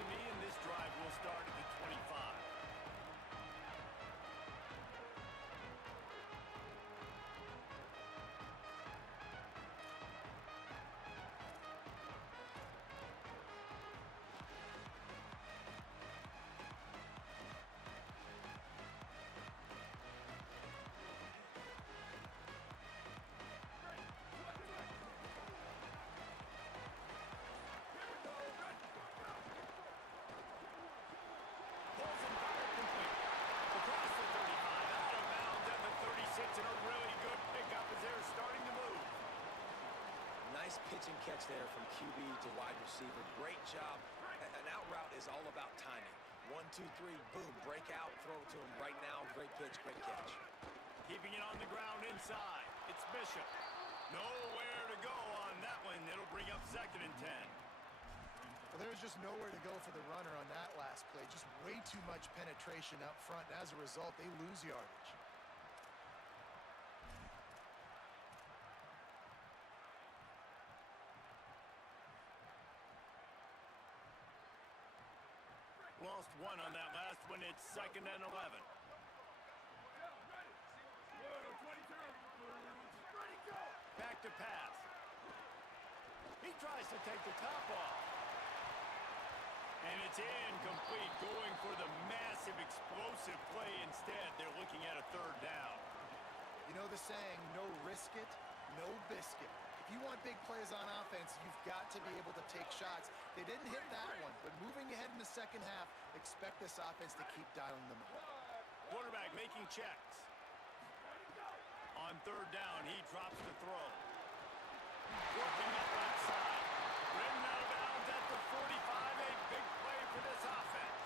to me, and this drive will start at the 25. And a really good pickup as they're starting to move. Nice pitch and catch there from QB to wide receiver. Great job. An out route is all about timing. 1, 2, 3, boom, break out, throw it to him right now. Great pitch, great catch. Keeping it on the ground inside. It's Bishop. Nowhere to go on that one. It'll bring up 2nd and 10. Well, there's just nowhere to go for the runner on that last play. Just way too much penetration up front. And as a result, they lose yardage. Lost one on that last one. It's 2nd and 11. Back to pass. He tries to take the top off. And it's incomplete, going for the massive explosive play instead. They're looking at a 3rd down. You know the saying, no risk it, no biscuit. If you want big plays on offense, you've got to be able to take shots. They didn't hit that one, but moving ahead in the 2nd half, expect this offense to keep dialing them up. Quarterback making checks. On 3rd down, he drops the throw. Working that left side. Ridden out of bounds at the 45. A big play for this offense.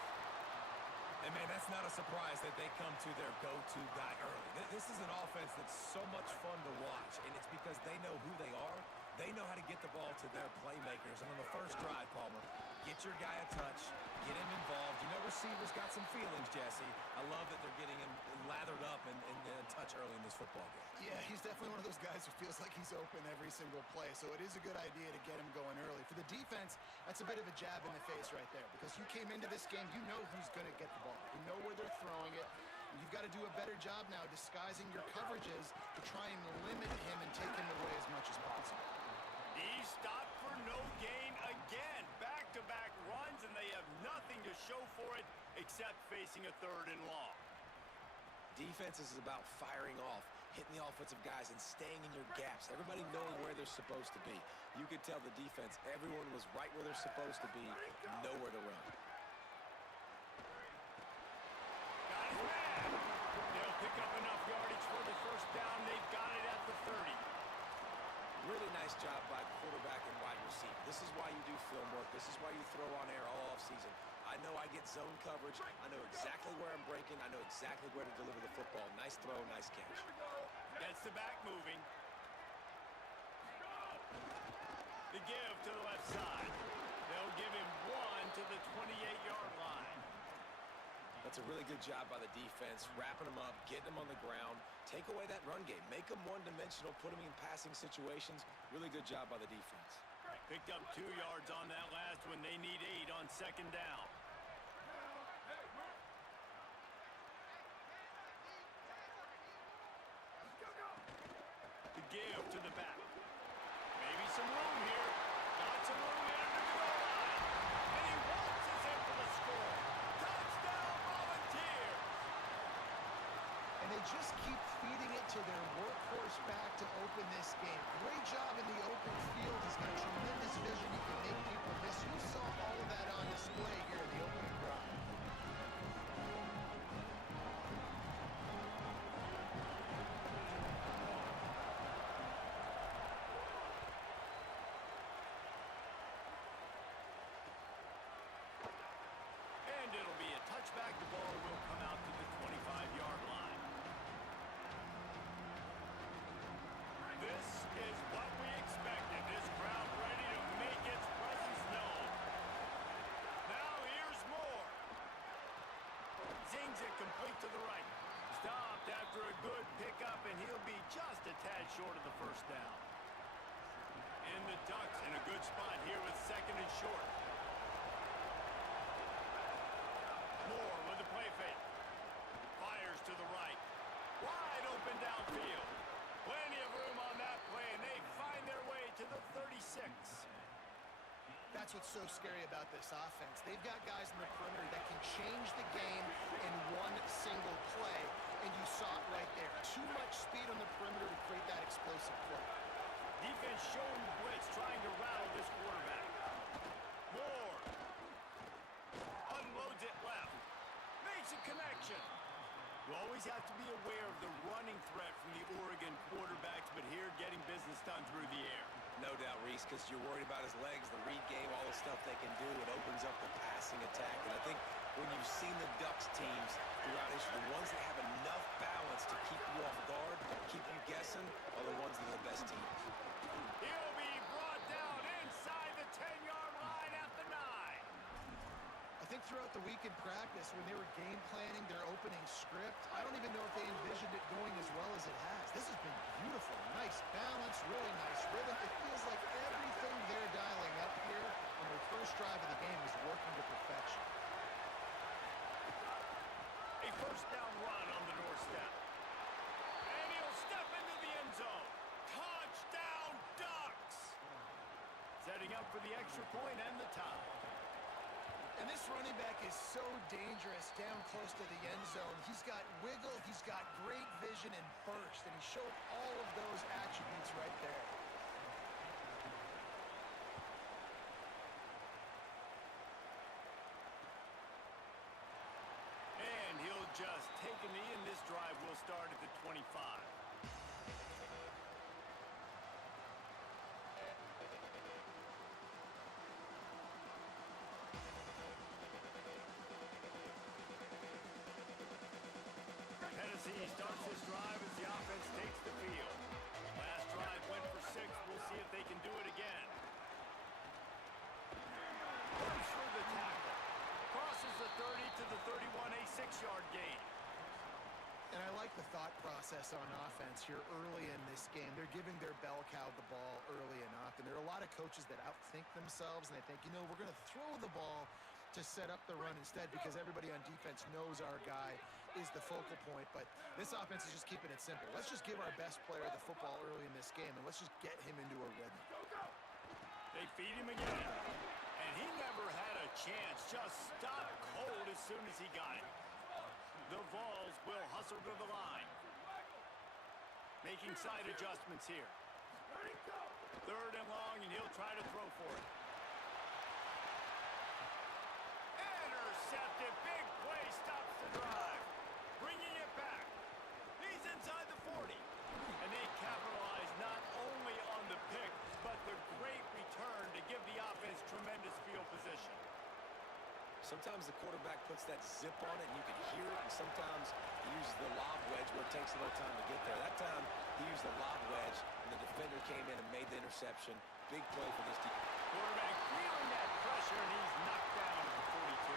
And, man, that's not a surprise that they come to their go-to guy early. This is an offense that's so much fun to watch, and it's because they know who they are. They know how to get the ball to their playmakers. And on the first drive, Palmer, get your guy a touch, get him involved. You know receivers got some feelings, Jesse. I love that they're getting him lathered up and touch early in this football game. Yeah, he's definitely one of those guys who feels like he's open every single play, so it is a good idea to get him going early. For the defense, that's a bit of a jab in the face right there, because you came into this game, you know who's going to get the ball. You know where they're throwing it. And you've got to do a better job now disguising your coverages to try and limit him and take him away as much as possible. He stopped for no gain again. Back-to-back runs, and they have nothing to show for it except facing a 3rd and long. Defense is about firing off, hitting the offensive guys, and staying in your gaps. Everybody knowing where they're supposed to be. You could tell the defense, everyone was right where they're supposed to be, nowhere to run. Got his man. They'll pick up enough yardage for the 1st down. They've got it at the 30. Really nice job by quarterback and wide receiver. This is why you do film work. This is why you throw on air all offseason. I know I get zone coverage. I know exactly where I'm breaking. I know exactly where to deliver the football. Nice throw, nice catch. Gets the back moving. The give to the left side. They'll give him 1 to the 28-yard line. That's a really good job by the defense, wrapping them up, getting them on the ground. Take away that run game. Make them one-dimensional, put them in passing situations. Really good job by the defense. Picked up 2 yards on that last one. They need 8 on 2nd down. The give to the back. Maybe some room here. Lots of room here to the goal line. And he wants us in for the score. Touchdown, Volunteers! And they just keep feeding it to their workhorse back to open this game. Great job in the open field. He's got tremendous vision. He can make people miss. You saw all of that on display here in the opening drive. And it'll be a touchback. The ball will come out to the 25-yard line. This is what we expected. This crowd ready to make its presence known. Now here's more. Zings it complete to the right. Stopped after a good pickup, and he'll be just a tad short of the 1st down. And the Ducks in a good spot here with 2nd and short. That's what's so scary about this offense. They've got guys in the perimeter that can change the game in one single play, and you saw it right there. Too much speed on the perimeter to create that explosive play. Defense showing the blitz, trying to rattle this quarterback. Moore. Unloads it left. Makes a connection. You always have to be aware of the running threat from the Oregon quarterbacks, but here getting business done through the air. No doubt, Reese, because you're worried about his legs, the read game, all the stuff they can do. It opens up the passing attack. And I think when you've seen the Ducks teams throughout history, the ones that have enough balance to keep you off guard, keep you guessing, are the ones that are the best teams. He'll be brought down inside the 10-yard line at the 9. I think throughout the week in practice, when they were game planning their opening script, I don't even know if they envisioned it going as well as it has. This has been beautiful. Nice balance, really nice rhythm. It feels like everything they're dialing up here on their first drive of the game is working to perfection. A first down run on the doorstep. And he'll step into the end zone. Touchdown, Ducks! Setting up for the extra point and the tie. And this running back is so dangerous down close to the end zone. He's got wiggle, he's got great vision and burst, and he showed all of those attributes right there. And he'll just take a knee, and this drive will start at the 25. Tennessee starts this drive as the offense takes the field. Last drive went for 6. We'll see if they can do it again. Goes for the tackle. Crosses the 30 to the 31, a 6-yard gain. And I like the thought process on offense here early in this game. They're giving their bell cow the ball early enough. And there are a lot of coaches that outthink themselves, and they think, you know, we're going to throw the ball to set up the run instead because everybody on defense knows our guy is the focal point. But this offense is just keeping it simple. Let's just give our best player the football early in this game, and let's just get him into a rhythm. They feed him again. And he never had a chance. Just stopped cold as soon as he got it. The Vols will hustle to the line. Making side adjustments here. 3rd and long, and he'll try to throw for it. Intercepted. Big play stops the drive. Bringing it back. He's inside the 40. And they capitalize not only on the pick, but the great return to give the offense tremendous field position. Sometimes the quarterback puts that zip on it and you can hear it, and sometimes he uses the lob wedge where it takes a little time to get there. That time he used the lob wedge and the defender came in and made the interception. Big play for this team. Quarterback feeling that pressure, and he's knocked down at the 42.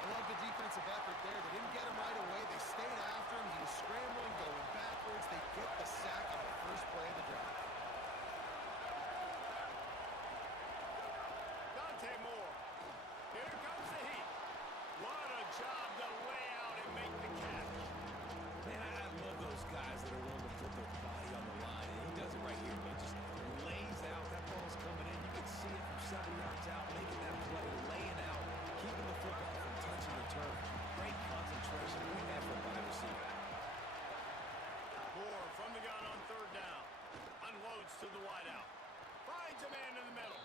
I love the defensive effort there. They didn't get him right away. They stayed after him. He was scrambling, going backwards. They get the sack on the first play of the drive. Moore. Here comes the heat. What a job to lay out and make the catch. Man, I love those guys that are willing to put their body on the line. And he does it right here, man. Just lays out. That ball's coming in. You can see it from several yards out, making that play, laying out, keeping the football from touching the turf. Great concentration, great effort by the receiver. Moore from the gun on 3rd down. Unloads to the wideout. Finds a man in the middle.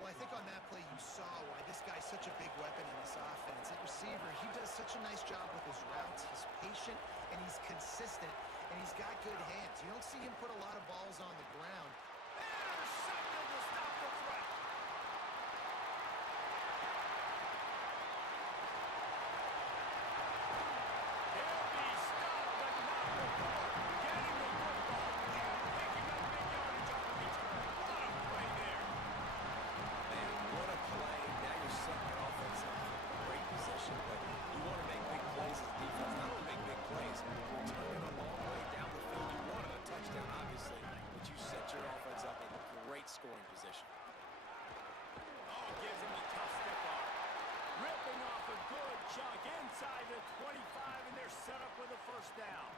Well, I think on that play you saw why this guy's such a big weapon in this offense. At receiver, he does such a nice job with his routes. He's patient, and he's consistent, and he's got good hands. You don't see him put a lot of balls on the ground. Intercepted to stop the threat. He'll be stopped, but not before getting the football and picking up big yardage on the return. What a play there. Man, what a play. Now you're setting your offense up for a great position, but you want to make big plays as defense. Not only make big plays, you're turning a long way down the field. You wanted a touchdown, obviously, but you set your offense up in a great scoring position. Oh, gives him a tough stiff arm. Ripping off a good chunk inside the 25, and they're set up with a first down.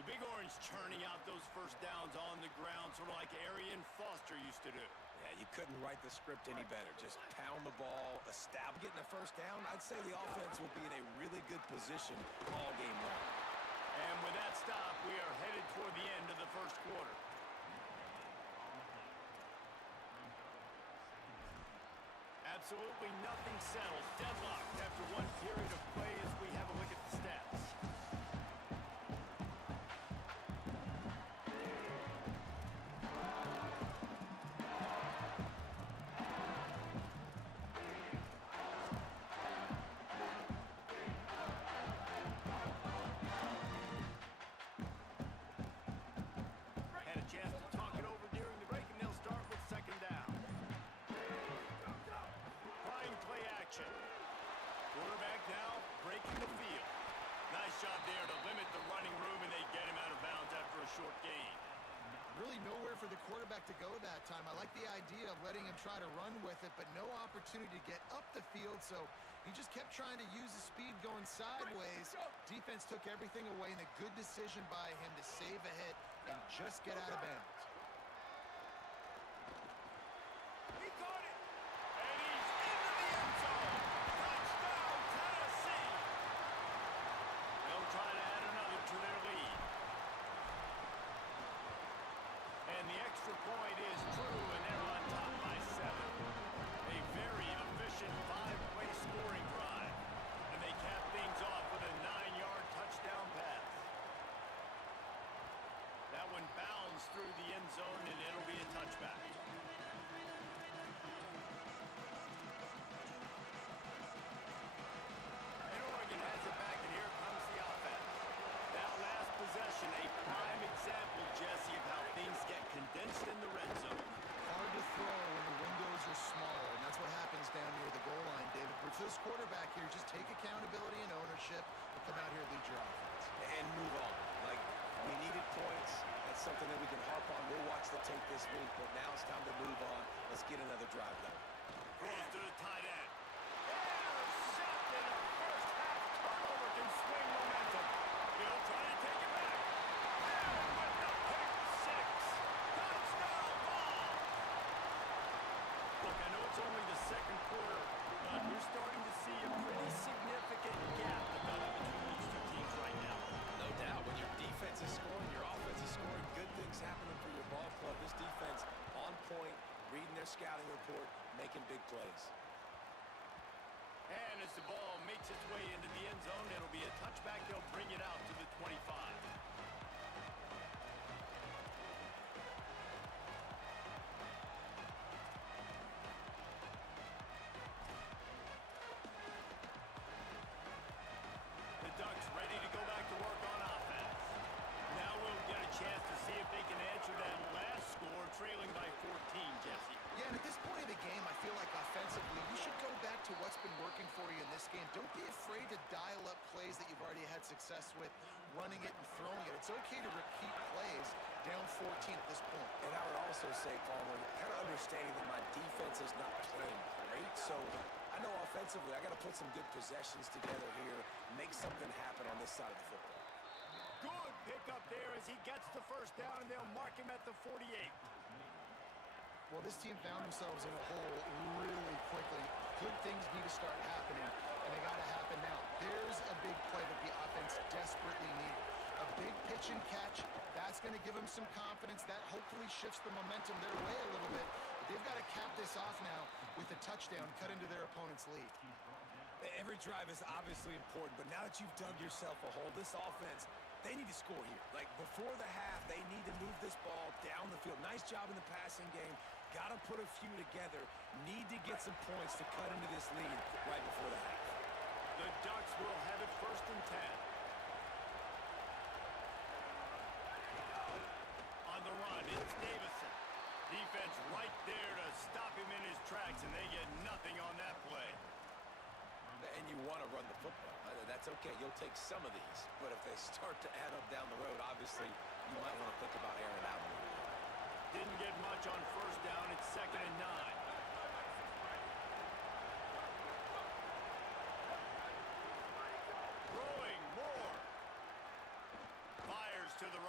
The Big Orange churning out those first downs on the ground, sort of like Arian Foster used to do. Yeah, you couldn't write the script any better. Just pound the ball, establish getting a first down. I'd say the offense will be in a really good position all game long. And with that stop, we are headed toward the end of the first quarter. Absolutely nothing settled. Deadlocked after one period of play as we have a look at the stats. Had a chance to talk it over during the break, and they'll start with second down. Flying play action. Quarterback now breaking the field. Nice job there to limit the running room, and they get him out of bounds after a short gain. Really nowhere for the quarterback to go that time. I like the idea of letting him try to run with it, but no opportunity to get up the field, so he just kept trying to use his speed going sideways. Defense took everything away, and a good decision by him to save a hit and just get out of bounds. He caught it, and he's into the end zone. Touchdown, Tennessee. They'll try to add another to their lead. And the extra point is true, and they're on top by 7. A very efficient 5-play scoring drive. And they cap things off with a 9-yard touchdown pass. That one bounds through the end zone, and it'll be a touchback. And Oregon has it back, and here comes the offense. That last possession, a prime example, Jesse, of how things get condensed in the red zone. Hard to throw when the windows are smaller, and that's what happens down near the goal line, David. But for this quarterback here, just take accountability and ownership and come out here and lead your offense. And move on. Like, we needed points. That's something that we can harp on. We'll watch the tape this week, but now it's time to move on. Let's get another drive going. Throws to the tight end. Intercepted. A first half turnover can swing momentum. He'll try to take it back. And with the pick six. Touchdown ball. Look, I know it's only the second quarter, but we're starting to see a pretty significant gap develop between these two teams right now. No doubt. When your defense is scoring, your offense is scoring, good things happening for your ball club. This defense on point, reading their scouting report, making big plays. And as the ball makes its way into the end zone, it'll be a touchback. They'll bring it out to the 25. The Ducks ready to go back to work on offense. Now we'll get a chance to see if they can answer that last score, trailing by 14, Jesse. Yeah, and at this point of the game, I feel like offensively, you should go back to what's been working for you in this game. Don't be afraid to dial up plays that you've already had success with, running it and throwing it. It's okay to repeat plays down 14 at this point. And I would also say, Palmer, kind of understanding that my defense is not playing great, so I know offensively I got to put some good possessions together here, make something happen on this side of the football. Good pickup there as he gets the first down, and they'll mark him at the 48. Well, this team found themselves in a hole really quickly. Good things need to start happening, and they got to happen now. There's a big play that the offense desperately needed. A big pitch and catch. That's going to give them some confidence. That hopefully shifts the momentum their way a little bit. But they've got to cap this off now with a touchdown, cut into their opponent's lead. Every drive is obviously important, but now that you've dug yourself a hole, this offense, they need to score here. Like, before the half, they need to move this ball down the field. Nice job in the passing game. Got to put a few together. Need to get some points to cut into this lead right before the half. The Ducks will have it first and 10. On the run, it's Davison. Defense right there to stop him in his tracks, and they get nothing on that play. And you want to run the football. That's okay. You'll take some of these. But if they start to add up down the road, obviously, you might want to think about airing it out a little bit. Didn't get much on first down. It's 2nd and 9. Throwing more. Fires to the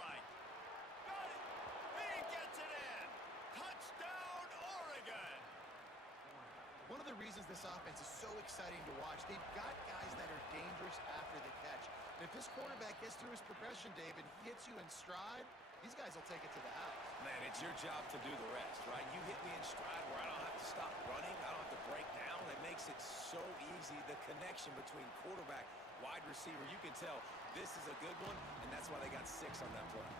of the reasons this offense is so exciting to watch. They've got guys that are dangerous after the catch. And if this quarterback gets through his progression, David, hits you in stride, these guys will take it to the house. Man, it's your job to do the rest, right? You hit me in stride where I don't have to stop running. I don't have to break down. It makes it so easy. The connection between quarterback, wide receiver, you can tell this is a good one, and that's why they got 6 on that play.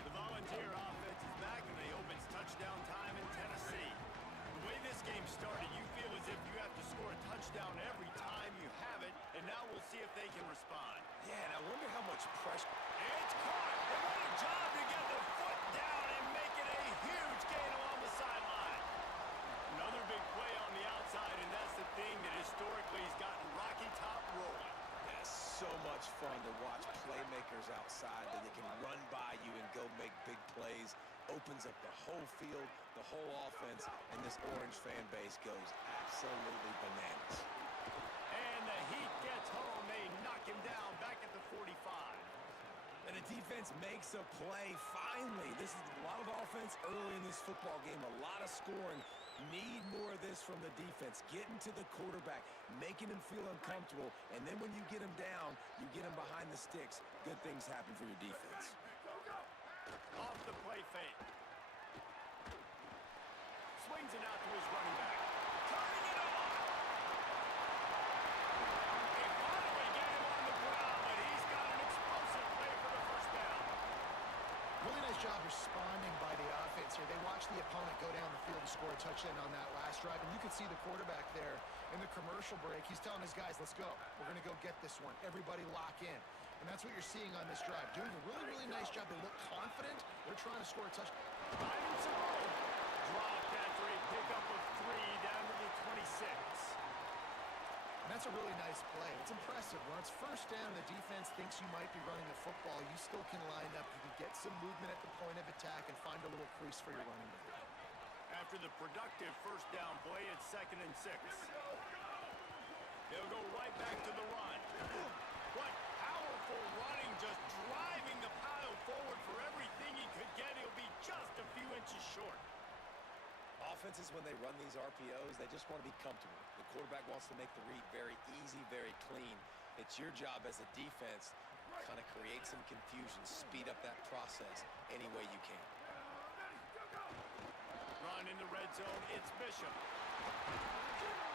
The Volunteer offense is back, and they opens touchdown time in Tennessee. The way this game started, you feel as if you have to score a touchdown every time you have it, and now we'll see if they can respond. Yeah, and I wonder how much pressure. It's caught, and what a job to get the foot down and make it a huge gain along the sideline. Another big play on the outside, and that's the thing that historically has gotten Rocky Top rolling. Yeah, so much fun to watch playmakers outside that they can run by you and go make big plays. Opens up the whole field, the whole offense, and this Orange fan base goes absolutely bananas. And the Heat gets home. They knock him down back at the 45. And the defense makes a play, finally. This is a lot of offense early in this football game, a lot of scoring. Need more of this from the defense. Getting to the quarterback, making him feel uncomfortable, and then when you get him down, you get him behind the sticks. Good things happen for your defense. Off the play fake. Swings it out to his running back. Turning it on. They finally get him on the ground, but he's got an explosive play for the first down. Really nice job responding by the offense here. They watched the opponent go down the field and score a touchdown on that last drive, and you can see the quarterback there in the commercial break. He's telling his guys, let's go. We're going to go get this one. Everybody lock in. And that's what you're seeing on this drive. Doing a really, really nice job. They look confident. They're trying to score a touchdown. Finding some room. Dropped after a pickup of 3 down to the 26. And that's a really nice play. It's impressive. When it's first down, the defense thinks you might be running the football. You still can line up. You can get some movement at the point of attack and find a little crease for your running back. After the productive first down play, it's 2nd and 6. They'll go right back to the run. What powerful running, just driving the pile forward for everything he could get. He'll be just a few inches short. Offenses, when they run these RPOs, they just want to be comfortable. The quarterback wants to make the read very easy, very clean. It's your job as a defense to kind of create some confusion, speed up that process any way you can. Run in the red zone, it's Bishop.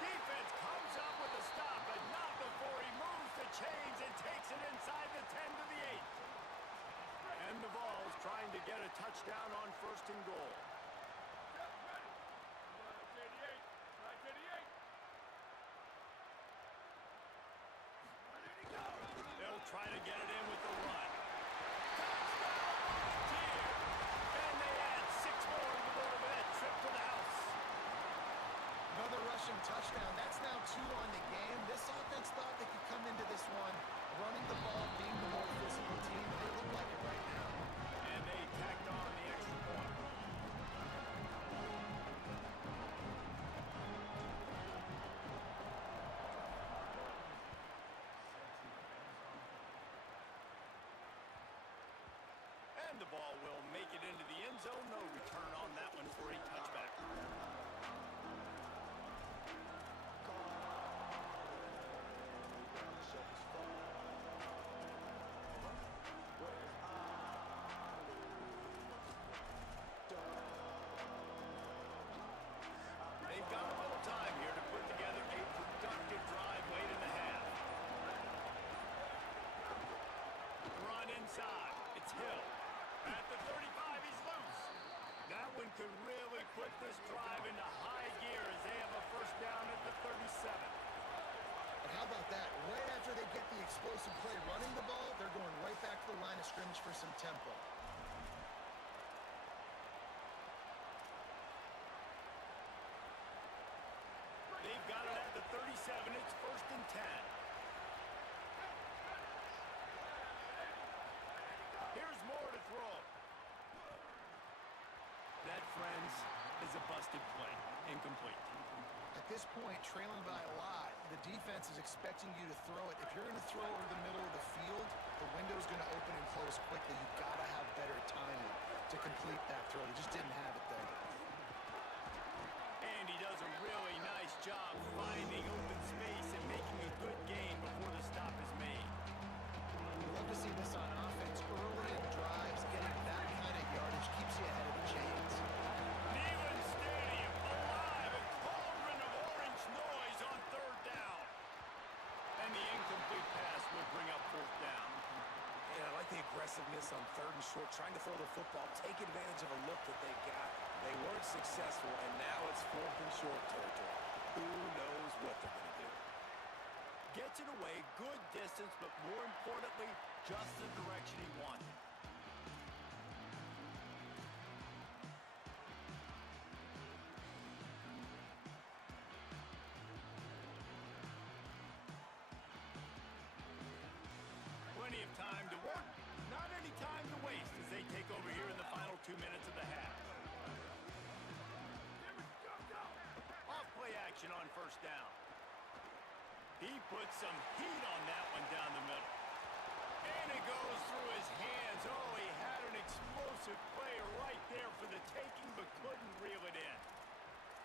Defense comes up with a stop, but not before he moves the chains and takes it inside the 10 to the 8. And the Vols trying to get a touchdown on 1st and goal. They'll try to get it in with the run. Touchdown, Volunteer! And they add 6 more to go to that trip to the house. Another rushing touchdown. That's now 2 on the game. This offense thought they could come into this one running the ball, being the more physical team. They look like it right now. And they tacked on the extra point. And the ball will make it into the end zone. No return on that one for a touchback. They've got a little time here to put together a productive drive late in the half. Run inside. It's Hill. At the 35, he's loose. That one could really put this drive into high gear as they have a first down at the 37. And how about that? Right after they get the explosive play running the ball, they're going right back to the line of scrimmage for some tempo. They've got it at the 37. It's 1st and 10. Here's more to throw. That, friends, is a busted play. Incomplete. At this point, trailing by a lot, the defense is expecting you to throw it. If you're going to throw over the middle of the field, the window's going to open and close quickly. You've got to have better timing to complete that throw. They just didn't have it there. And he does a really nice job finding open space and making a good gain before the stop is made. We love to see this on offense. Early in drives, getting that kind of yardage keeps you ahead of the chains. Neyland Stadium, alive, a cauldron of orange noise on third down. And the incomplete pass will bring up fourth down. And I like the aggressiveness on third and short, trying to throw the football, take advantage of a look that they got. They weren't successful, and now it's fourth and short territory. Who knows what they're going to do? Gets it away, good distance, but more importantly, just the direction he wanted. Plenty of time to work, not any time to waste as they take over here in the final 2 minutes of the half. Off play action on first down. He puts some heat on that one down the middle. And it goes through his hands. Oh, he had an explosive player right there for the taking, but couldn't reel it in.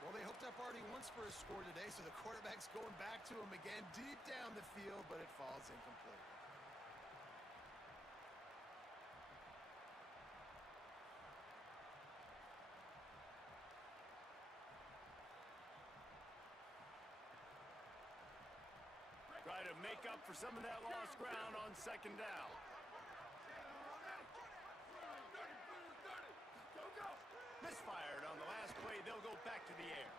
Well, they hooked up already once for a score today, so the quarterback's going back to him again deep down the field, but it falls incomplete. Try to make up for some of that lost ground on second down. Misfired on the last play. They'll go back to the air.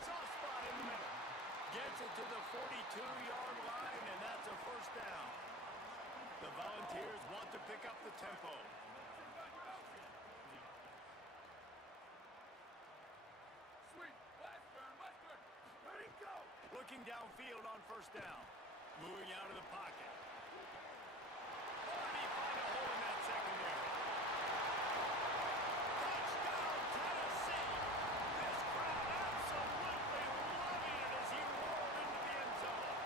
Soft spot in the middle. Gets it to the 42-yard line, and that's a first down. The Volunteers want to pick up the tempo. Looking downfield on first down. Moving out of the pocket. Already find a hole in that secondary. Touchdown, Tennessee! This crowd absolutely loving it as he rolled into the end zone.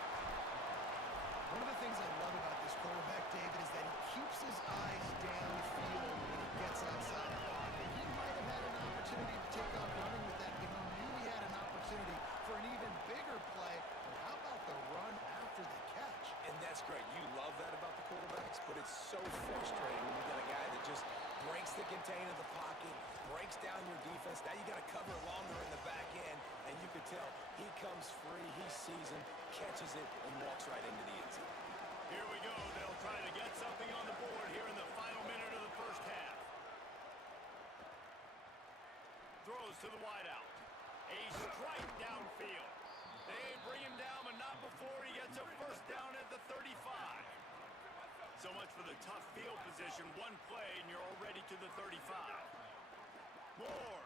One of the things I love about this quarterback, David, is that he keeps his eyes downfield when he gets outside the pocket. He might have had an opportunity to take off running with that, but he knew he had an opportunity for an even bigger play. And how about the run after the catch? And that's great. You love that about the quarterbacks, but it's so frustrating when you got a guy that just breaks the contain of the pocket, breaks down your defense. Now you got to cover it longer in the back end, and you can tell he comes free, he sees him, catches it, and walks right into the end zone. Here we go. They'll try to get something on the board here in the final minute of the first half. Throws to the wideout. A strike downfield. They bring him down, but not before he gets a first down at the 35. So much for the tough field position. One play, and you're already to the 35. More.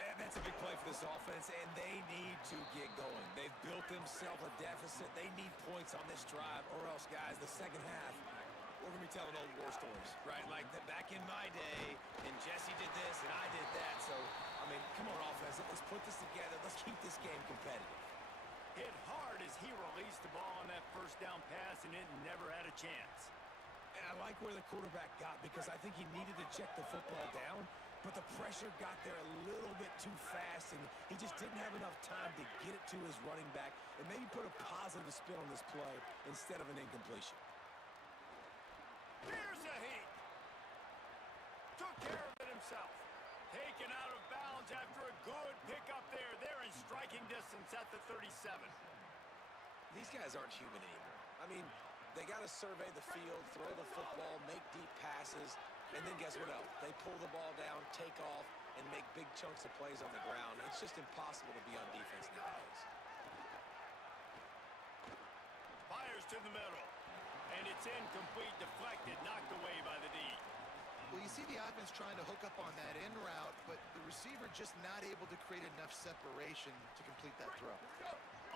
And that's a big play for this offense, and they need to get going. They've built themselves a deficit. They need points on this drive, or else, guys, the second half, we're going to be telling old war stories, right? Like that back in my day, and Jesse did this, and I did that. So, I mean, come on, offense. Let's put this together. Let's keep this game competitive. Hit hard as he released the ball on that first down pass, and it never had a chance. And I like where the quarterback got, because I think he needed to check the football down, but the pressure got there a little bit too fast, and he just didn't have enough time to get it to his running back and maybe put a positive spin on this play instead of an incompletion. Here's a heat. Took care of it himself. Taken out of bounds after a good pickup there. They're in striking distance at the 37. These guys aren't human anymore. I mean, they got to survey the field, throw the football, make deep passes, and then guess what else? They pull the ball down, take off, and make big chunks of plays on the ground. It's just impossible to be on defense nowadays. Fires to the middle. And it's incomplete, deflected, knocked away by the D. Well, you see the offense trying to hook up on that in route, but the receiver just not able to create enough separation to complete that throw.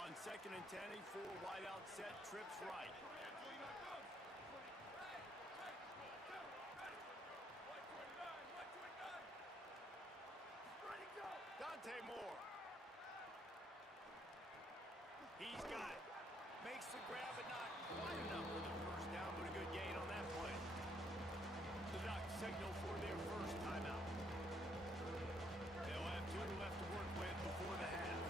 On 2nd and 10, a full wideout set, trips right. Dante Moore. He's got it. Makes the grab, but not quite enough for the first down, but a good gain on that play. The Ducks signal for their first timeout. They'll have 2 left to work with before the half.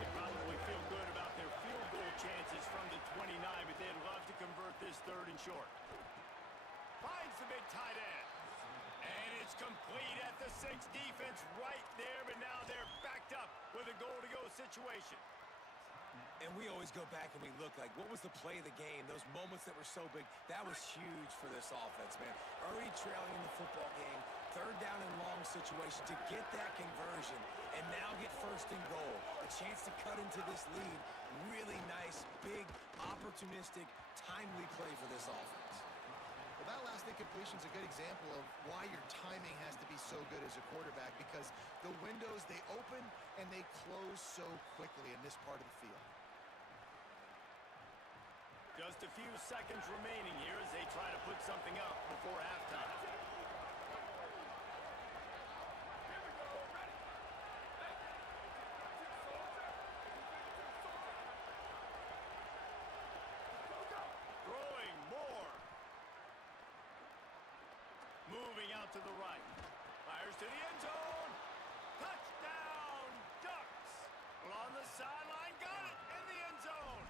They probably feel good about their field goal chances from the 29, but they'd love to convert this 3rd and short. Finds the big tight end. And it's complete at the 6. Defense right there, but now they're backed up with a goal-to-go situation. And we always go back and we look like, what was the play of the game? Those moments that were so big, that was huge for this offense, man. Already trailing in the football game, 3rd down and long situation to get that conversion and now get 1st and goal. A chance to cut into this lead. Really nice, big, opportunistic, timely play for this offense. Well, that last incompletion is a good example of why your timing has to be so good as a quarterback, because the windows, they open and they close so quickly in this part of the field. Just a few seconds remaining here as they try to put something up before halftime. Throwing more. Moving out to the right. Fires to the end zone. Touchdown, Ducks. Along the sideline, got it in the end zone.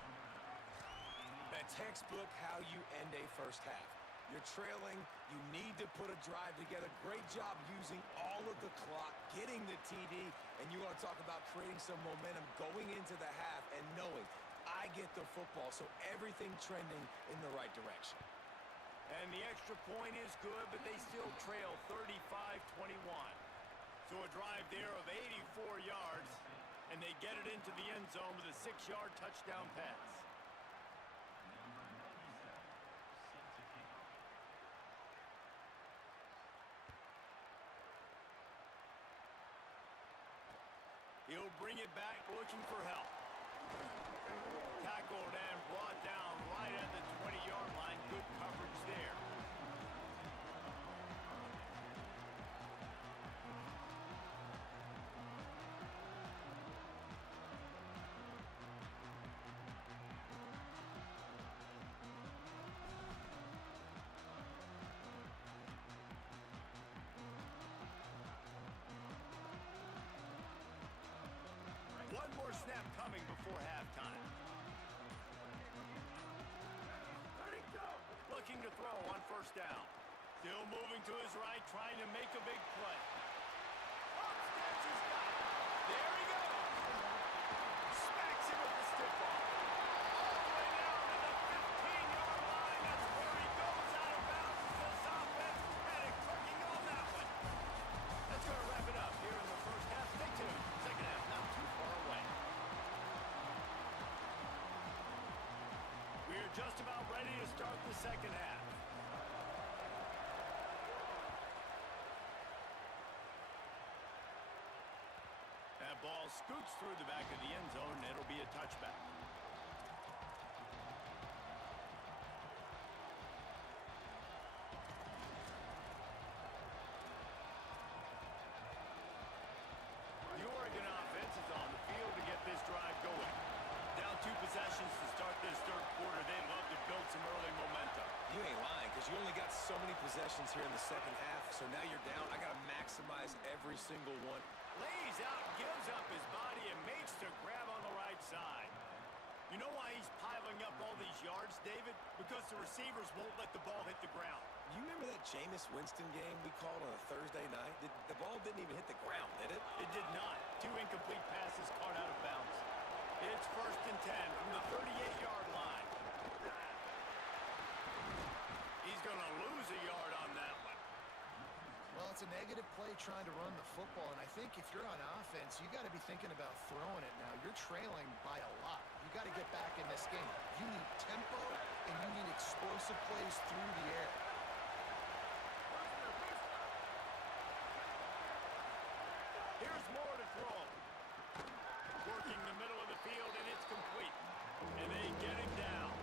That textbook how you end a first half. You're trailing, you need to put a drive together. Great job using all of the clock, getting the TD, and you want to talk about creating some momentum going into the half and knowing I get the football, so everything trending in the right direction. And the extra point is good, but they still trail 35-21. So a drive there of 84 yards, and they get it into the end zone with a 6-yard touchdown pass. He'll bring it back looking for help. Tackled and brought down right at the 20-yard line. Good coverage there. One more snap coming before halftime. Looking to throw on 1st down. Still moving to his right, trying to make a big play. Upstairs, he's got it. There he goes. Smacks him with the stiff arm. All the way down to the 15-yard line. That's where he goes out of bounds. This offense had it cooking on that one. That's going to wrap it up here in the first half. Stay tuned. Second half not too far away. We're just about ready to start the second half. That ball scoots through the back of the end zone, and it'll be a touchback. The Oregon offense is on the field to get this drive going. Down 2 possessions to start this 3rd quarter. They'd love to build some early momentum. You ain't lying, because you only got so many possessions here in the second half, so now you're down. I got to maximize every single one. Lays out, gives up his body, and makes the grab on the right side. You know why he's piling up all these yards, David? Because the receivers won't let the ball hit the ground. You remember that Jameis Winston game we called on a Thursday night? The ball didn't even hit the ground, did it? It did not. 2 incomplete passes caught out of bounds. It's 1st and 10 from the 38-yard line. He's going to lose a yard on that one. Well, it's a negative play trying to run the football, and I think if you're on offense, you got to be thinking about throwing it now. You're trailing by a lot. You got to get back in this game. You need tempo, and you need explosive plays through the air. Here's more to throw. Working the middle of the field, and it's complete. And they get him down.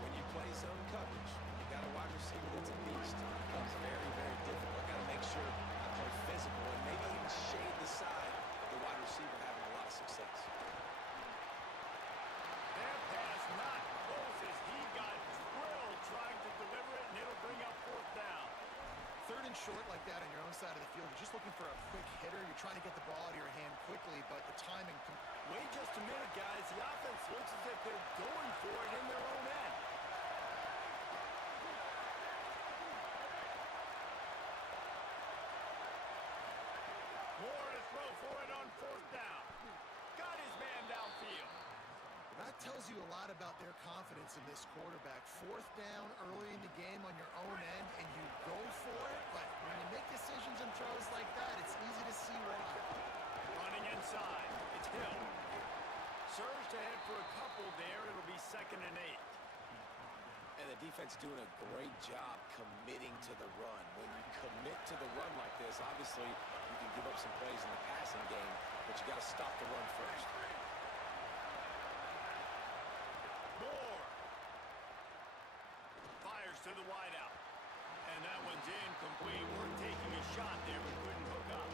When you play zone coverage, you got a wide receiver that's a beast. It becomes very, very difficult. I got to make sure I play physical and maybe even shade the side of the wide receiver having a lot of success. Falling short like that on your own side of the field, you're just looking for a quick hitter. You're trying to get the ball out of your hand quickly, but the timing... Wait just a minute, guys. The offense looks as if they're going for it in their own end. Moore to throw for it on fourth down. Got his man downfield. That tells you a lot about their confidence in this quarterback. Fourth down early in the game on your own end, and you go for it, but when you make decisions and throws like that, it's easy to see why. Running inside. It's Hill. Surged ahead for a couple there. It'll be 2nd and 8. And the defense doing a great job committing to the run. When you commit to the run like this, obviously you can give up some plays in the passing game, but you got to stop the run first. Moore fires to the wideout. And that one's incomplete. We're taking a shot there, but couldn't hook up.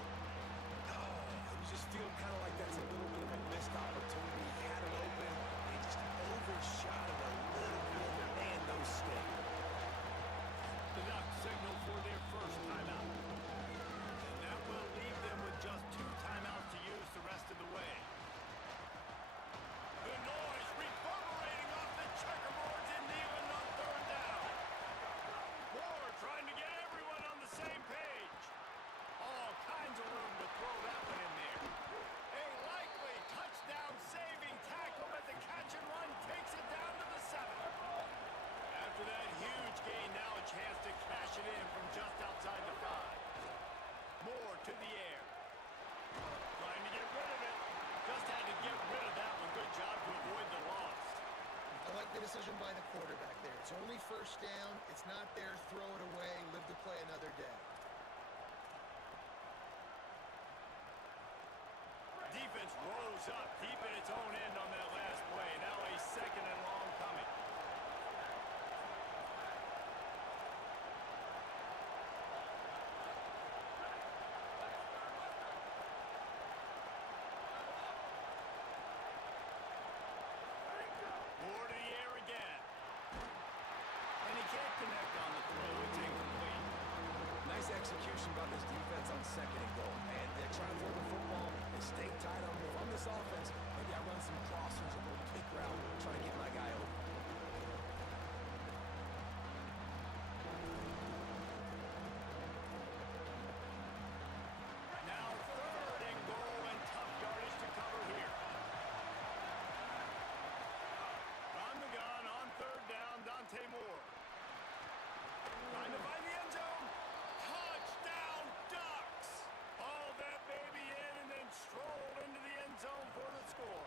You just feel kind of like that's a little bit of a missed opportunity. He had it open, and he just overshot it a little bit. Man, those sting. The Ducks signal for their first timeout. And that will leave them with just 2 timeouts to use the rest of the way. The noise reverberating off the checkerboards in Neyland on 3rd down. Moore trying to get everyone on the same page. All kinds of room to throw that one in there. A likely touchdown-saving tackle, but the catch and run takes it down to the 7. After that huge gain, now a chance to cash it in from just outside the 5. Moore to the air. Trying to get rid of it. Just had to get rid of that one. Good job to avoid the loss. I like the decision by the quarterback there. It's only first down. It's not there. Throw it away. Live to play another day. Defense rose up deep in its own end on that last play. Now a 2nd and long coming. Moore to the air again. And he can't connect on the throw. It's incomplete. Nice execution by this defense on 2nd and goal. And they're trying to throw the football and stay tight on move. On this offense, maybe I run some crossers, a little pick route, trying to get my guy open. Now 3rd and goal and tough yardage to cover here. On the gun on 3rd down, Dante Moore. Trying to find the end zone. Touchdown, Ducks! Hauled that baby in and then strolled into the end zone for the score.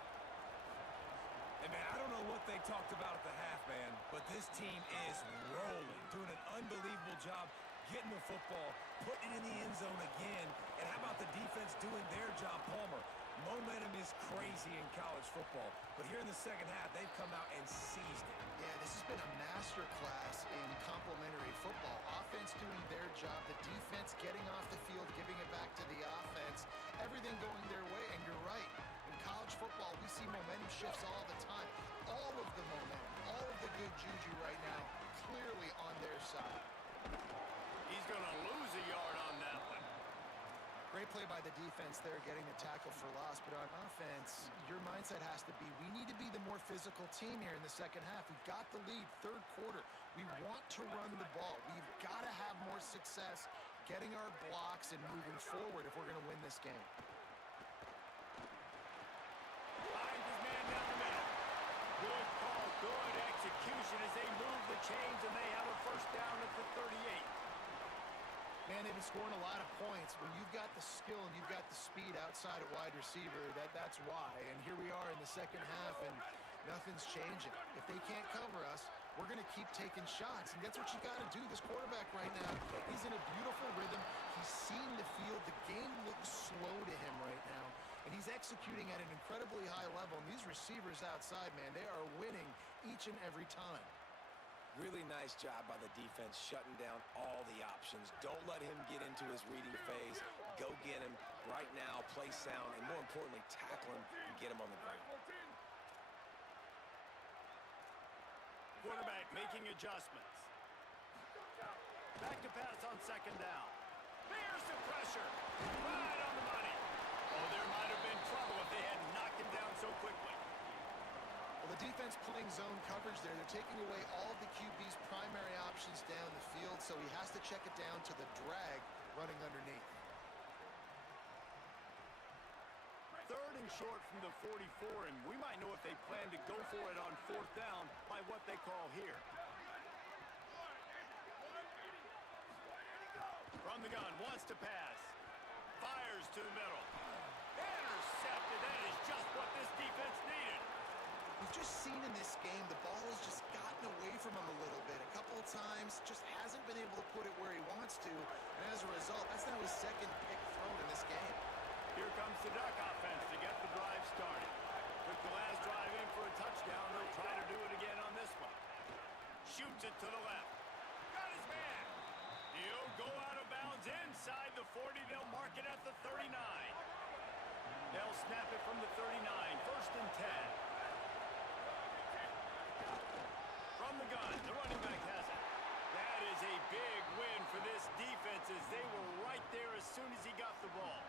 Hey, man, I don't know what they talked about at the half, man, but this team is rolling, doing an unbelievable job getting the football, putting it in the end zone again. And how about the defense doing their job, Palmer? Momentum is crazy in college football, but here in the second half, they've come out and seized it. Yeah, this has been a master class in complementary football. Offense doing their job, the defense getting off the field, giving it back to the offense, everything going their way. And you're right, in college football, we see momentum shifts all the time. All of the momentum, all of the good juju right now, clearly on their side. He's going to lose a yard on that one. Great play by the defense there, getting the tackle for loss. But on offense, your mindset has to be, we need to be the more physical team here in the second half. We've got the lead, 3rd quarter. We want to run the ball. We've got to have more success getting our blocks and moving forward if we're going to win this game. Finds his man down the middle. Good call, good execution as they move the chains, and they have a first down at the 38. Man, they've been scoring a lot of points. When you've got the skill and you've got the speed outside at wide receiver, that's why. And here we are in the second half, and nothing's changing. If they can't cover us, we're going to keep taking shots. And that's what you got to do. This quarterback right now, he's in a beautiful rhythm. He's seen the field. The game looks slow to him right now. And he's executing at an incredibly high level. And these receivers outside, man, they are winning each and every time. Really nice job by the defense shutting down all the options. Don't let him get into his reading phase. Go get him right now, play sound, and more importantly, tackle him and get him on the ground. Quarterback making adjustments. Back to pass on 2nd down. Here's the pressure. Right on the money. Oh, there might have been trouble if they hadn't knocked him down so quickly. Well, the defense playing zone coverage there. They're taking away all of the QB's primary options down the field, so he has to check it down to the drag running underneath. Third and short from the 44, and we might know if they plan to go for it on fourth down by what they call here. From the gun, wants to pass. Fires to the middle. Intercepted. That is just what this defense needed. We've just seen in this game the ball has just gotten away from him a little bit. A couple of times, just hasn't been able to put it where he wants to. And as a result, that's now his second pick thrown in this game. Here comes the Duck offense to get the drive started. Took the last drive in for a touchdown. They'll try to do it again on this one. Shoots it to the left. Got his man. He'll go out of bounds inside the 40. They'll mark it at the 39. They'll snap it from the 39. First and 10. From the gun, the running back has it. That is a big win for this defense as they were right there as soon as he got the ball.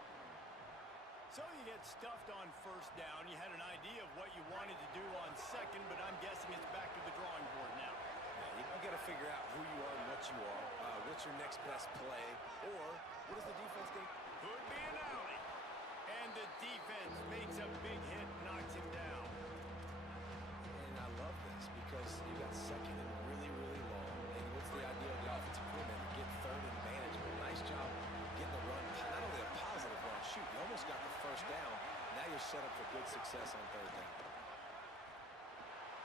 So you get stuffed on first down. You had an idea of what you wanted to do on second, but I'm guessing it's back to the drawing board now. Yeah, you got to figure out who you are and what you are. What's your next best play? Or what is the defense going to... Could be an alley. And the defense makes a big hit, knocks him down. And I love this because you got second and really, really long. And what's the idea of the offensive coordinator? Get third and manageable. Nice job getting the run. Not only a positive run, shoot, you almost got the first down. Now you're set up for good success on third down.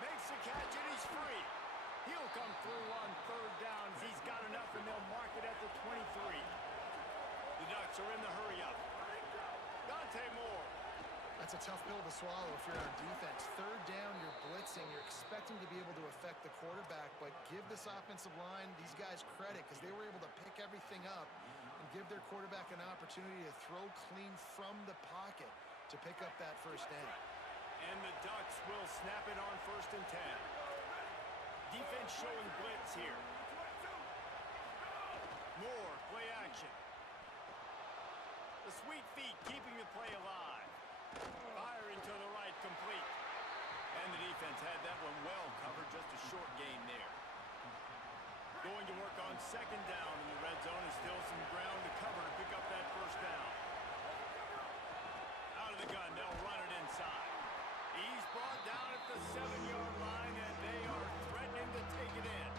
Makes the catch and he's free. He'll come through on third down. He's got enough and they'll mark it at the 23. The Ducks are in the hurry up. Dante Moore. That's a tough pill to swallow if you're on defense. Third down, you're blitzing. You're expecting to be able to affect the quarterback, but give this offensive line, these guys, credit because they were able to pick everything up and give their quarterback an opportunity to throw clean from the pocket to pick up that first down. And the Ducks will snap it on first and 10. Defense showing blitz here. Moore, play action. The sweet feet keeping the play alive. Firing to the right, complete. And the defense had that one well covered, just a short gain there. Going to work on second down in the red zone, and still some ground to cover to pick up that first down. Out of the gun, they'll run it inside. He's brought down at the 7-yard line, and they are threatening to take it in.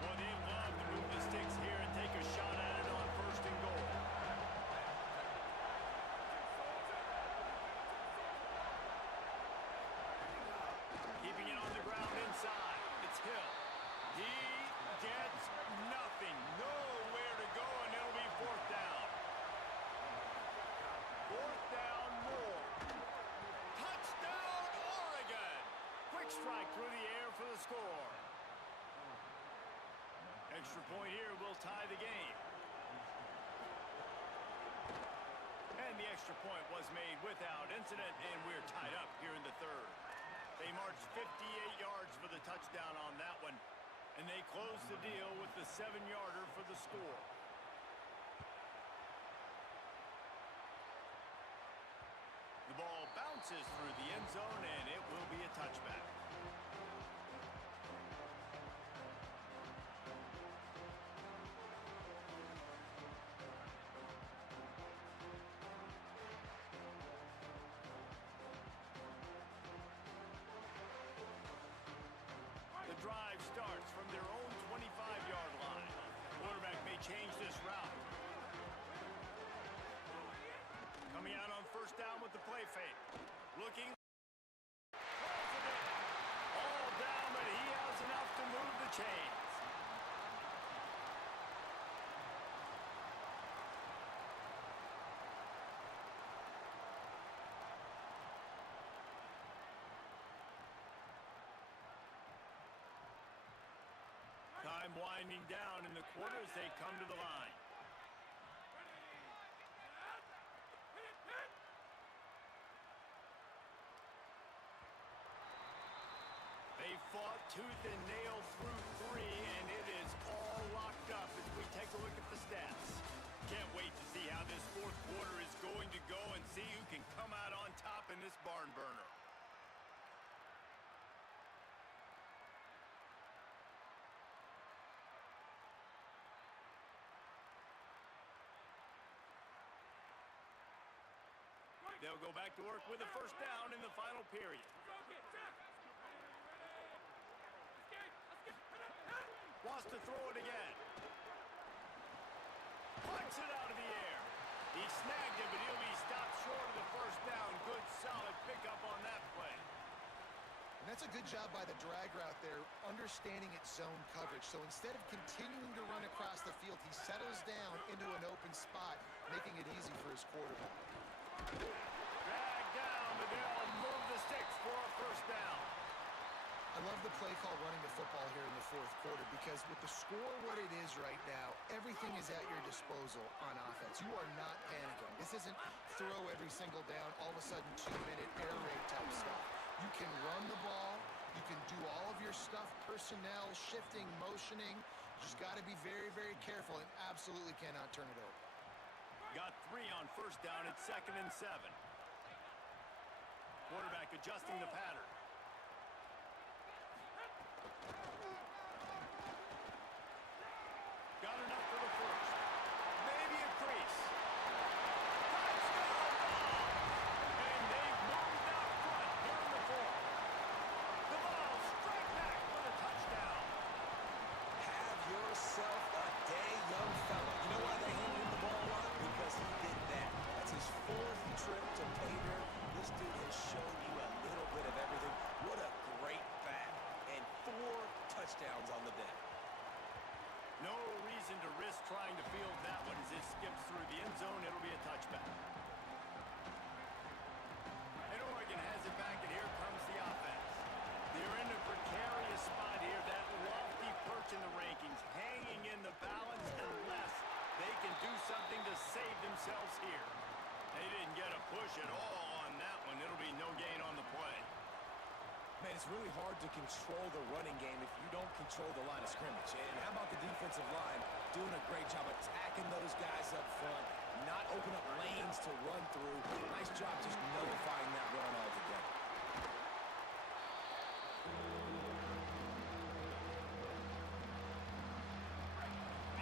Well, they love to move the sticks here and take a shot at it on first and goal. Keeping it on the ground inside. It's Hill. He gets nothing. Nowhere to go, and it'll be fourth down. Fourth down, Moore. Touchdown, Oregon. Quick strike through the air for the score. Extra point here will tie the game. And the extra point was made without incident, and we're tied up here in the third. They marched 58 yards for the touchdown on that one, and they closed the deal with the 7-yarder for the score. The ball bounces through the end zone, and it will be a touchback. The drive starts from their own 25-yard line. Quarterback may change this route. Coming out on first down with the play fake. Looking. All down, but he has enough to move the chains. Time winding down in the quarter as they come to the line. They fought tooth and nail through 3, and it is all locked up as we take a look at the stats. Can't wait to see how this fourth quarter is going to go and see who can come out on top in this barn burner. They'll go back to work with a first down in the final period. Wants to throw it again. Punts it out of the air. He snagged it, but he'll be stopped short of the first down. Good, solid pickup on that play. And that's a good job by the drag route there, understanding its zone coverage. So instead of continuing to run across the field, he settles down into an open spot, making it easy for his quarterback. Drag down, but they'll move the sticks for a first down. I love the play call running the football here in the fourth quarter because with the score what it is right now, everything is at your disposal on offense. You are not panicking. This isn't throw every single down, all of a sudden 2-minute air raid type stuff. You can run the ball. You can do all of your stuff, personnel, shifting, motioning. You just got to be very, very careful and absolutely cannot turn it over. Got 3 on first down at 2nd and 7. Quarterback adjusting the pattern. Got enough for the first. Maybe a crease. Touchdown ball! And they've moved out front here in the fourth. The ball straight back for the touchdown. Have yourself a day, young fella. You know why they handed him the ball on? Because he did that. That's his 4th trip to pay dirt. This dude has shown you a little bit of everything. What a great back. And 4 touchdowns on the day. No reason to risk trying to field that one as it skips through the end zone. It'll be a touchback. And Oregon has it back, and here comes the offense. They're in a precarious spot here, that lofty perch in the rankings, hanging in the balance unless they can do something to save themselves here. They didn't get a push at all on that one. It'll be no gain on the play. Man, it's really hard to control the running game if you don't control the line of scrimmage. And how about the defensive line doing a great job attacking those guys up front, not open up lanes to run through. Nice job just nullifying that run altogether.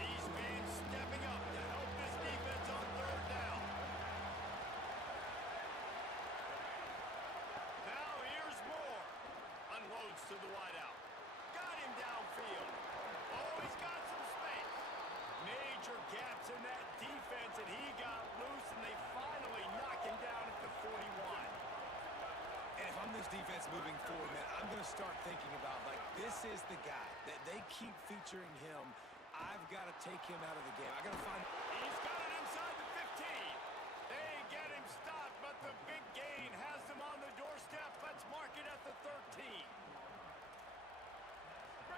These fans stepping up to help this defense on 3rd down. Now here's Moore. Unloads to the wideout. Got him downfield. Oh, he's got some space. Major gaps in that defense, and he got loose, and they finally knock him down at the 41. And if I'm this defense moving forward, man, I'm going to start thinking about, like, this is the guy that they keep featuring him. I've got to take him out of the game. I got to find. He's got it inside the 15. They get him stopped, but the big gain has him on the doorstep. Let's mark it at the 13.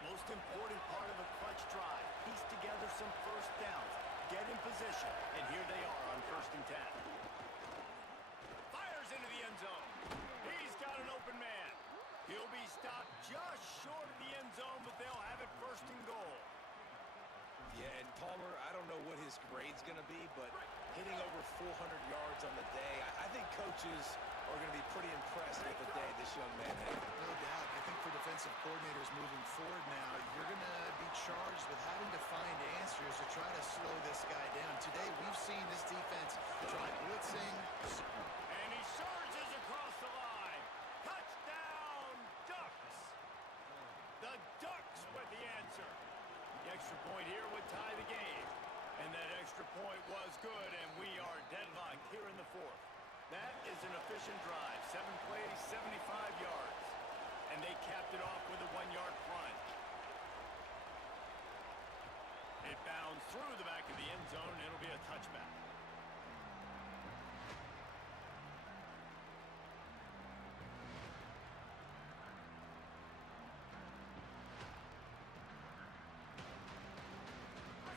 Most important part of a clutch drive. Piece together some first downs. Get in position. And here they are on 1st and 10. Fires into the end zone. He's got an open man. He'll be stopped just short of the end zone, but they'll have it 1st and goal. Yeah, and Palmer, I don't know what his grade's going to be, but hitting over 400 yards on the day, I think coaches are going to be pretty impressed with the day this young man had. No doubt. I think for defensive coordinators moving forward now, you're going to be charged with having to find answers to try to slow this guy down. Today, we've seen this defense try blitzing. And he surges across the line. Touchdown, Ducks. The Ducks with the answer. The extra point here would tie the game. And that extra point was good, and we are deadlocked here in the 4th. That is an efficient drive. 7 plays, 75 yards. And they capped it off with a 1-yard plunge. It bounds through the back of the end zone, and it'll be a touchback.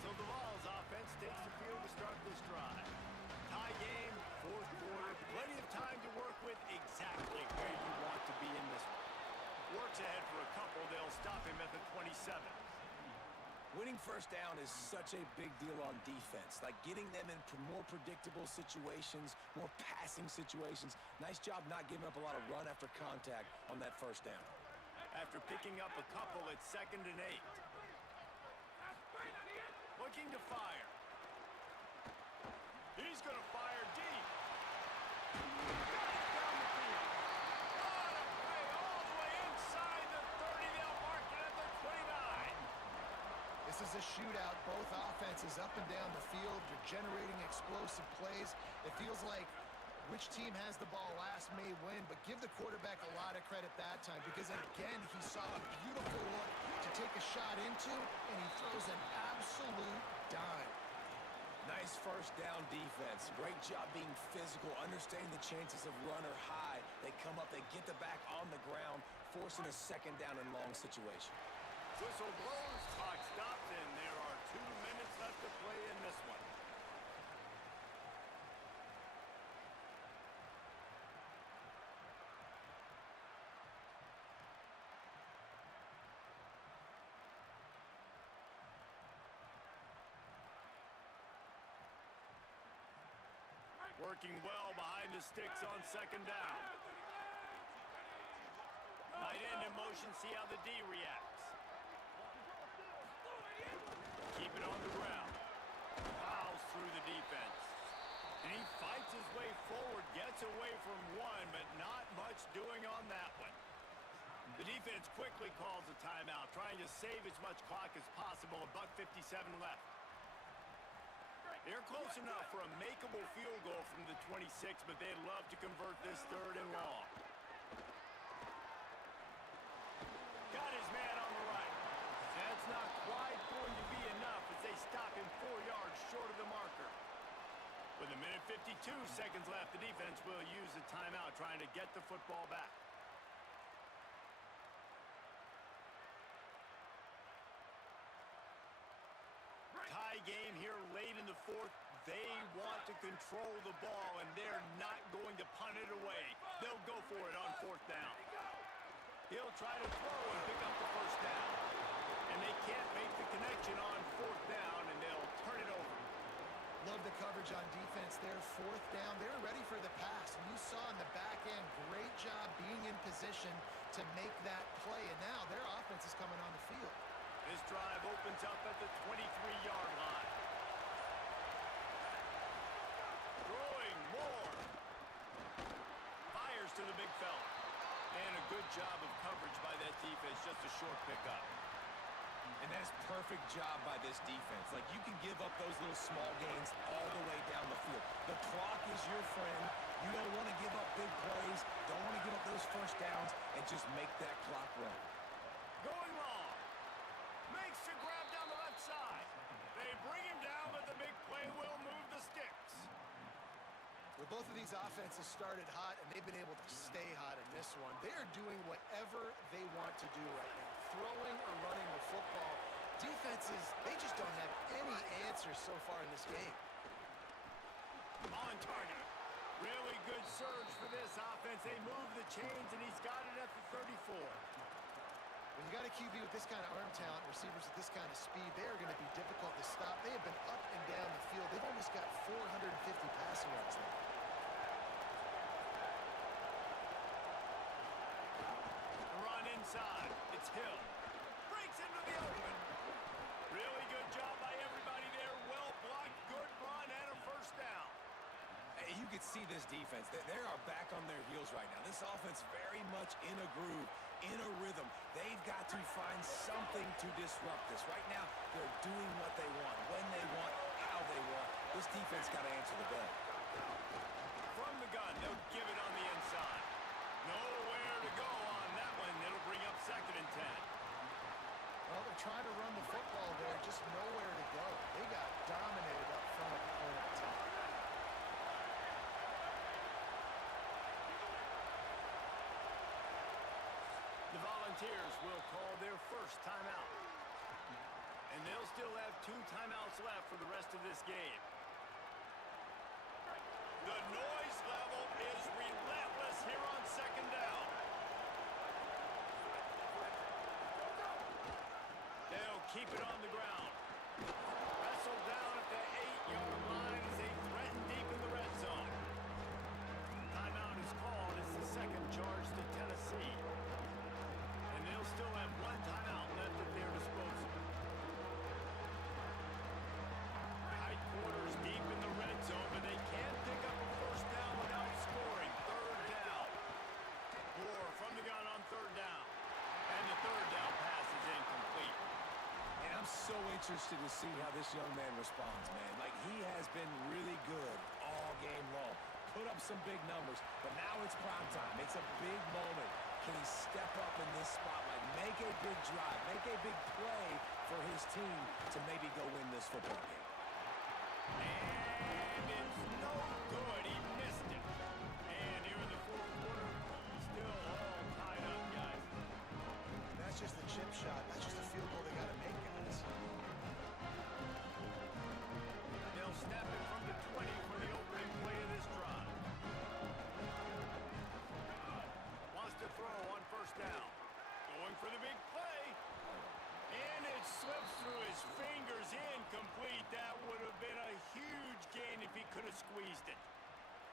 So the Vols offense takes the field to start this drive. Tie game, 4th quarter, plenty of time to work with, exactly where you want to be in this one. Works ahead for a couple, they'll stop him at the 27. Winning Getting first down is such a big deal on defense. Like getting them in more predictable situations, more passing situations. Nice job not giving up a lot of run after contact on that first down. After picking up a couple, it's 2nd and 8. Looking to fire. He's going to fire deep. Got it down the field. On a play all the way inside the 30. They'll mark it at the 29. This is a shootout. Both offenses up and down the field. You're generating explosive plays. It feels like which team has the ball last may win, but give the quarterback a lot of credit that time because, again, he saw a beautiful look to take a shot into, and he throws an absolute dime. Nice first down defense. Great job being physical, understanding the chances of run are high. They come up, they get the back on the ground, forcing a 2nd down and long situation. Whistle blows, clock stops, and there are 2 minutes left to play in this one. Working well behind the sticks on 2nd down. Tight end in motion, see how the D reacts. Keep it on the ground. Fouls through the defense. And he fights his way forward, gets away from one, but not much doing on that one. The defense quickly calls a timeout, trying to save as much clock as possible. $1:57 left. They're close enough for a makeable field goal from the 26, but they'd love to convert this 3rd and long. Got his man on the right. That's not quite going to be enough as they stop him 4 yards short of the marker. With 1:52 left, the defense will use a timeout trying to get the football back. Tie game here late in the 4th. They want to control the ball, and they're not going to punt it away. They'll go for it on 4th down. He'll try to throw and pick up the 1st down. And they can't make the connection on 4th down, and they'll turn it over. Love the coverage on defense there. 4th down. They're ready for the pass. And you saw in the back end, great job being in position to make that play. And now their offense is coming on the field. This drive opens up at the 23-yard line. Throwing more. Fires to the big fella. And a good job of coverage by that defense. Just a short pickup. And that is perfect job by this defense. Like, you can give up those little small gains all the way down the field. The clock is your friend. You don't want to give up big plays. Don't want to give up those 1st downs and just make that clock run. Going long. Makes the grab down the left side. They bring him down, but the big play will move the sticks. Well, both of these offenses started hot, and they've been able to stay hot in this one. They are doing whatever they want to do right now, throwing or running the football. Defenses, they just don't have any answers so far in this game. On target. Really good surge for this offense. They move the chains, and he's got it at the 34. When you got a QB with this kind of arm talent, receivers with this kind of speed, they are going to be difficult to stop. They have been up and down the field. They've almost got 450 passing yards now. Run inside. It's Hill. Breaks into the open. Really good job by everybody there. Well blocked, good run, and a 1st down. Hey, you can see this defense. They are back on their heels right now. This offense very much in a groove, in a rhythm. They've got to find something to disrupt this. Right now, they're doing what they want, when they want, how they want. This defense got to answer the bell. From the gun, they'll give it on the inside. Nowhere to go on that one. It'll bring up 2nd and 10. Well, they're trying to run the football there, just nowhere to go. They got dominated up front at the point of attack. The Volunteers will call their 1st timeout. And they'll still have 2 timeouts left for the rest of this game. The noise level is relentless here on 2nd down. They'll keep it on the ground. so interested to see how this young man responds, man. Like, he has been really good all game long. Put up some big numbers, but now it's prime time. It's a big moment. Can he step up in this spotlight, make a big drive, make a big play for his team to maybe go win this football game? And it's no good. He missed it. And here in the fourth quarter, still all tied up, guys. That's just the chip shot. That's just a field goal they got to make, guys. They'll snap it from the 20 for the opening play of this drive. Wants to throw on first down. Going for the big play. And it slips through his fingers, incomplete. That would have been a huge gain if he could have squeezed it.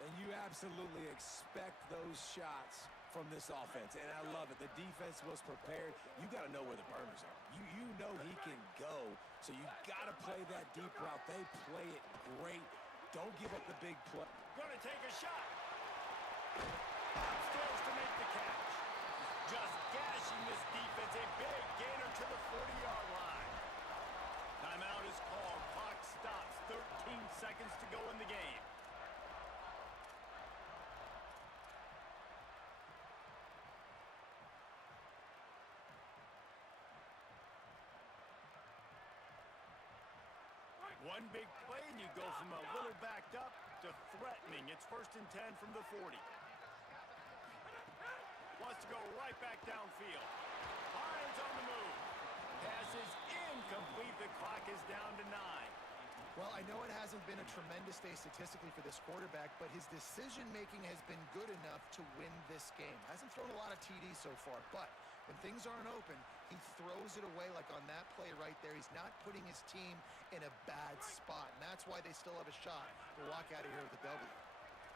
And you absolutely expect those shots from this offense, and I love it. The defense was prepared. You got to know where the burners are. You know he can go, so you got to play that deep route. They play it great. Don't give up the big play. Going to take a shot. Upstairs to make the catch. Just gashing this defense. A big gainer to the 40-yard line. Timeout is called. Clock stops. 13 seconds to go in the game. One big play, and you go from a little backed up to threatening. It's 1st and 10 from the 40. Wants to go right back downfield. Lions on the move. Pass is incomplete. The clock is down to 9. Well, I know it hasn't been a tremendous day statistically for this quarterback, but his decision-making has been good enough to win this game. Hasn't thrown a lot of TDs so far, but when things aren't open, he throws it away like on that play right there. He's not putting his team in a bad spot, and that's why they still have a shot to walk out of here with a W.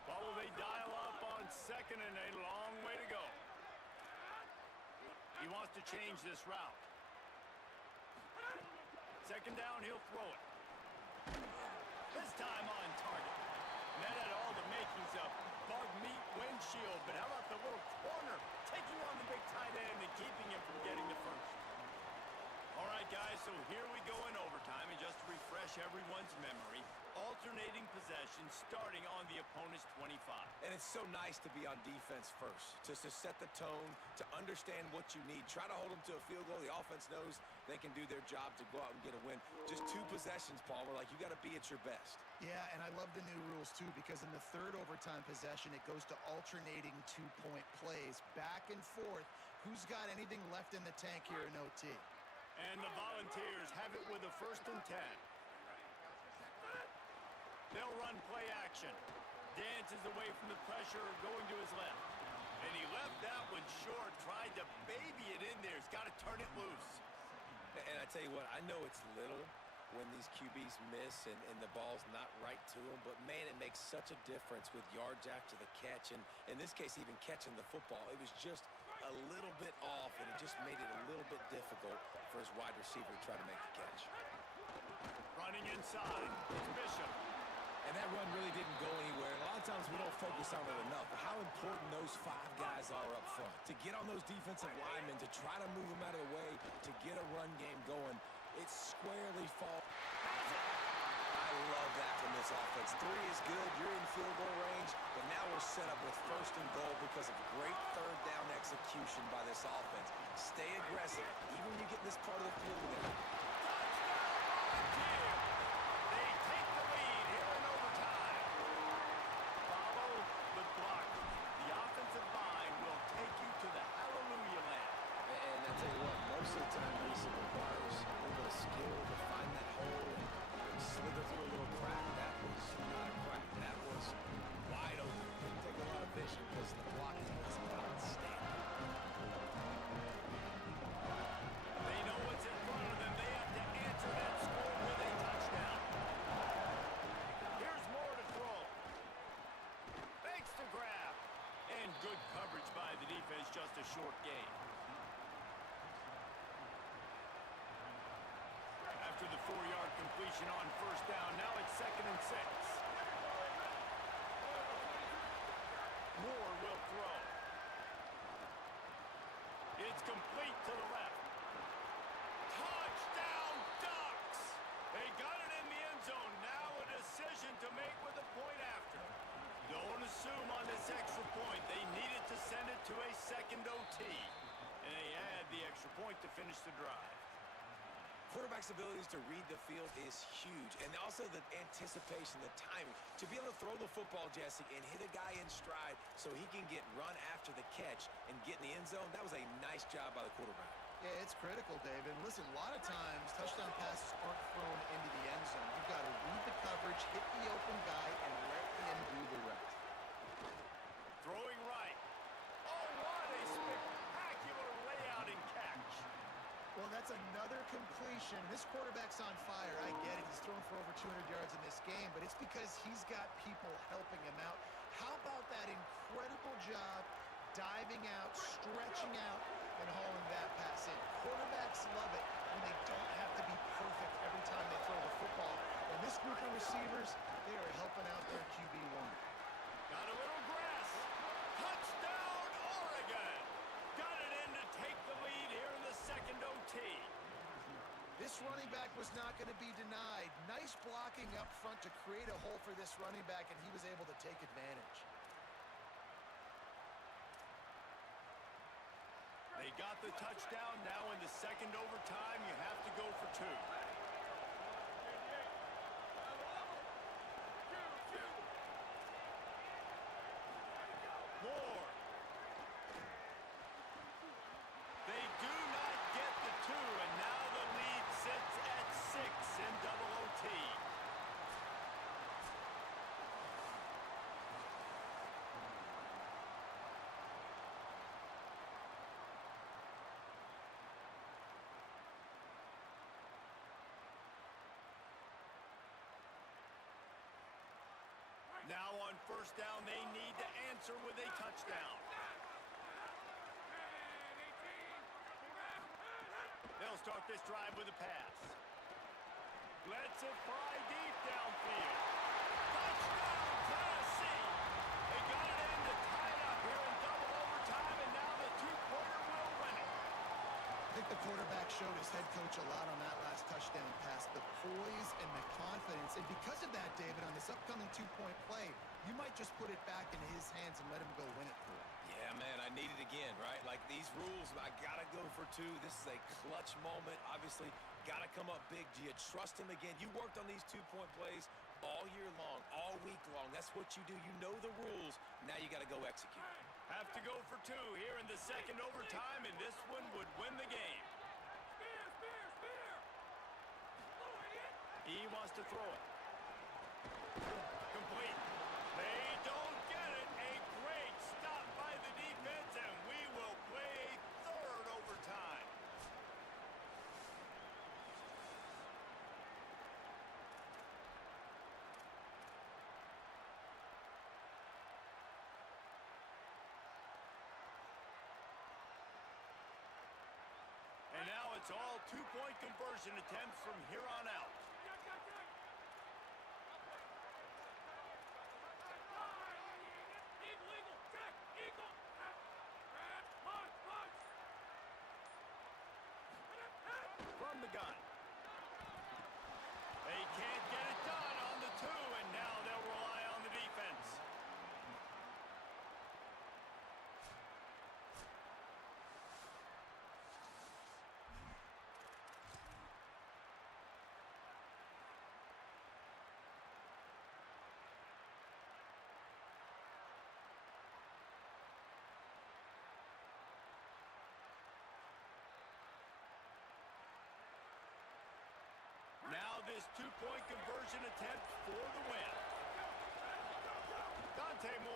Well, will they dial up on 2nd and a long way to go? He wants to change this route. 2nd down, he'll throw it. This time on target. And that had all the makings of bug meat windshield, but how about the little corner taking on the big tight end and keeping him from getting the first? All right, guys, so here we go in overtime, and just to refresh everyone's memory, alternating possession starting on the opponent's 25. And it's so nice to be on defense first, just to set the tone, to understand what you need. Try to hold them to a field goal. The offense knows they can do their job to go out and get a win. Just 2 possessions, Paul. We're like, you got to be at your best. Yeah, and I love the new rules, too, because in the 3rd overtime possession, it goes to alternating 2-point plays, back and forth. Who's got anything left in the tank here in OT? And the Volunteers have it with a 1st and 10. They'll run play action. Dances away from the pressure, going to his left. And he left that one short, tried to baby it in there. He's got to turn it loose. And I tell you what, I know it's little when these QBs miss and the ball's not right to them, but man, it makes such a difference with yards after the catch, and in this case, even catching the football. It was just a little bit off, and it just made it a little bit difficult for his wide receiver to try to make the catch. Running inside, it's Bishop. And that run really didn't go anywhere. And a lot of times we don't focus on it enough, but how important those 5 guys are up front. To get on those defensive linemen, to try to move them out of the way, to get a run game going, it squarely falls. I love that from this offense. 3 is good. You're in field goal range, but now we're set up with 1st and goal because of great 3rd down execution by this offense. Stay aggressive, even when you get in this part of the field with it. They take the lead here in overtime. Follow the block. The offensive line will take you to the hallelujah land. And I tell you what, most of the time this requires a little bit of skill to find that hole and slither through a little crack. That was not a crack. That was wide open. Didn't take a lot of vision because the blocking was outstanding. They know what's in front of them. They have to answer that score with a touchdown. Here's more to throw. Fakes to grab. And good coverage by the defense, just a short gain. After the 4-yard completion on 1st down, now it's 2nd and 6. Moore will throw. It's complete to the left. Touchdown, Ducks! to make with a point after. Don't assume on this extra point. They needed to send it to a second OT. And they had the extra point to finish the drive. Quarterback's abilities to read the field is huge, and also the anticipation, the timing. To be able to throw the football, Jesse, and hit a guy in stride so he can get run after the catch and get in the end zone, that was a nice job by the quarterback. Yeah, it's critical, David. Listen, a lot of times touchdown passes aren't thrown into the end zone. You've got to read the coverage, hit the open guy, and let him do the rest. Throwing right. Oh, what a spectacular layout and catch. Well, that's another completion. This quarterback's on fire. I get it. He's thrown for over 200 yards in this game, but it's because he's got people helping him out. How about that incredible job diving out, stretching out, and hauling that pass in? Quarterbacks love it when they don't have to be perfect every time they throw the football. And this group of receivers, they are helping out their QB1. Got a little grass. Touchdown, Oregon. Got it in to take the lead here in the second OT. This running back was not going to be denied. Nice blocking up front to create a hole for this running back, and he was able to take advantage. They got the touchdown. Now in the second overtime, you have to go for two. Moore. They do not get the two, and now the lead sits at 6 in double OT. Now on first down, they need to answer with a touchdown. They'll start this drive with a pass. Let's it fly deep downfield. Touchdown, Tennessee! They got it in to tie it up here in double overtime, and now the two-pointer will win it. I think the quarterback showed his head coach a lot on that last touchdown pass, the poise and the confidence. And because of that, David, on this upcoming two-point play, you might just put it back into his hands and let him go win it for him. Yeah, man, I need it again, right? Like these rules, I got to go for two. This is a clutch moment. Obviously, got to come up big. Do you trust him again? You worked on these two-point plays all year long, all week long. That's what you do. You know the rules. Now you got to go execute. Have to go for two here in the second overtime, and this one would win the game. He wants to throw it. Complete. They don't get it. A great stop by the defense, and we will play third overtime. And now it's all two-point conversion attempts from here on out. From the gun. They can't get it done on the two, and now they'll rely on the defense. Now this two-point conversion attempt for the win. Dante Moore.